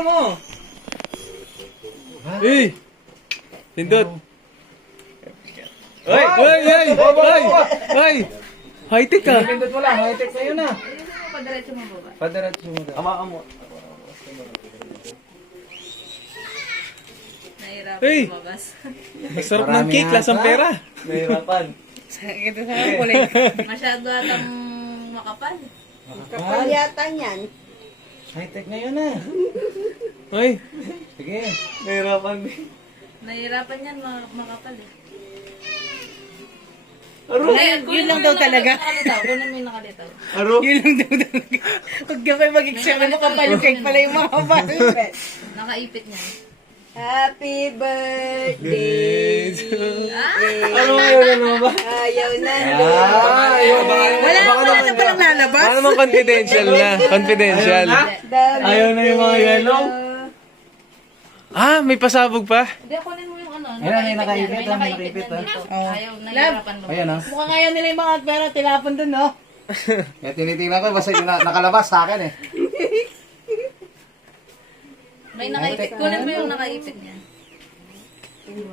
mo. Eh! Pindot! Ay! Ay! High-tech ka! Pindot mo lang, high-tech sa'yo na. Padiretso mo baba. Padiretso mo. Ama mo. Nahirapan Hey! lumabas. Masarap ng cake, lasang pera. Nahirapan. Ito sa kulay. Masyado atang makapal. Kapal yata niyan. High-tech na yun ah. Ay! Sige. Nahirapan. Nahirapan yan makapal eh. Aro? Yun lang daw talaga. Kunin mo yung nakalitaw. Aro? Yun lang daw talaga. Huwag ka pa mag-exam mo kapal yung cake pala yung mga kapal. Nakaipit niya. Happy birthday. Ano yun? Ano ba? Ayaw na. Ayaw. Wala na palang lalabas. Ano naman confidential na? Confidential. Ayaw na yung mga yellow. Ah, may pasabog pa? Hindi, kunin mo yung ano. Ayan, may nakaipit, May may nakaipit nakaipit, yan dito. Ayaw, nahihirapan lumabas. Ayan ah. Mukhang ayaw nila yung mga pera tilapon dun, no? Kaya tinitingnan ko, basta yung nakalabas sa akin eh. May nakaipit. Kunin mo yung nakaipit niya.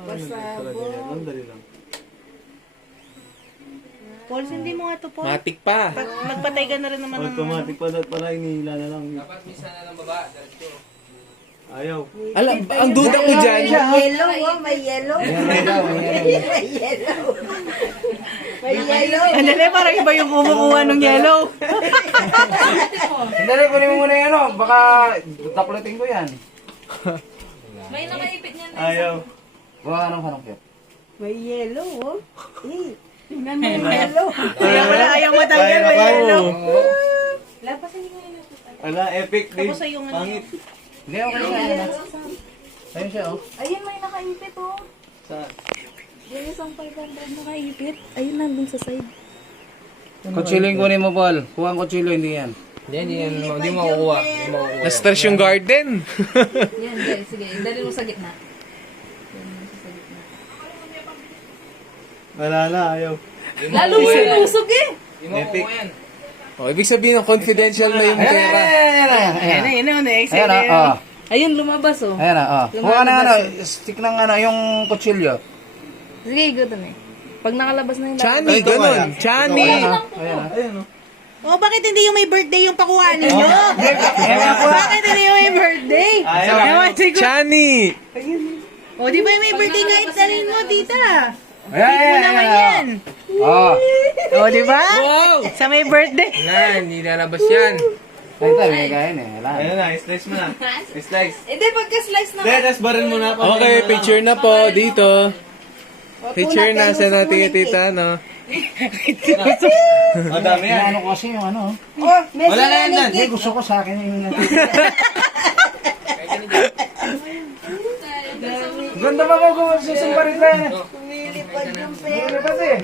Pasabog. Paul, hindi mo nga to, Paul. Matik pa. Magpatay ka na rin naman ng... Automatic pa dapat pala, inihila na lang. Dapat minsan na lang baba, diretso. Ayaw. Alam, ang duda ko dyan. Yellow, oh, may yellow. May yellow. May yellow. May yellow. Ano na, parang iba yung kumukuha ng yellow. Hindi, kunin mo muna yung ano, baka taklatin ko yan. May nakaipit niya. Ayaw. Baka anong hanong May yellow, oh. Eh, Tingnan mo yung yellow. Kaya wala ayaw matanggal, may yellow. Lapasan niyo yung Ala, epic din. Tapos yung ano. Pangit. Hindi, okay na. Ayun siya, oh. Ayun, may nakaipit oh. Saan? Yung isang 500 nakaipit. Ayun, nandun sa side. Kutsilyo yung kunin mo, Paul. Kuha ang kutsilyo, hindi yan. Hindi mo makukuha. Na-stress yung garden. Yan, guys. Sige, dali mo sa gitna. Yan, sa gitna. Wala na, ayaw. Lalo usog eh. Epic. Oh, ibig sabihin ng confidential na yung pera. Ayan na, yun na, next. Ayan na, oh. Ayun, lumabas oh. Ayan na, oh. Kuha na, ano, stick ng ano, yung kutsilyo. Sige, gano'n eh. Pag nakalabas na yung Chani, ganun. Chani. Ayan na. Ayan, oh. Oh, bakit hindi yung may birthday yung pakuha ninyo? Bakit hindi yung may birthday? Ayaw. Chani. O, di ba yung may birthday kahit dalhin mo, tita? Ayan, Naman ayan, yan. oh. O, di ba? Wow! Sa may birthday. Hindi lalabas yan. Ay, tayo, may kain eh. Wala. Ayan na, slice mo na. Slice. Hindi, pagka-slice na. Tapos barin mo na. Okay, picture na po dito. Picture na sa natin tita, no? Madami yan. Ano kasi yung ano? Oh, may Wala na yan sinanay Hindi, cake. gusto ko sa akin yung Ganda ba mo kung susumparin na yan? Lumilipad yung pera. Ano ba ito eh?